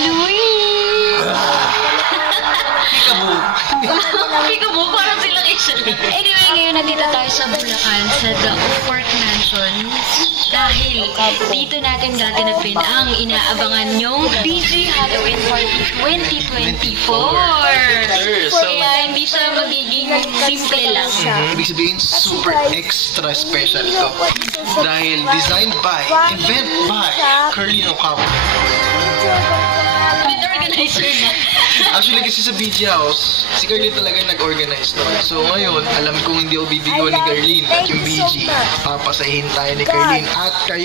Louie! Peekaboo. Peekaboo, parang silang isa. Anyway, ngayon nandito tayo sa Bulacan, sa The Oak Mansion. Dahil dito natin gaganapin ang inaabangan nyong BG Halloween Party 2024. So, Kaya hindi siya magiging simple lang. ibig sabihin, super extra special ito. Dahil designed by, invent by, Curly Ocampo. With organizer na. Actually, kasi sa BG House, si Curly talaga nag-organize to. So ngayon, alam kong hindi ako bibigyan ni Carlene at yung BG. Papasahin tayo ni Carlene at kayo.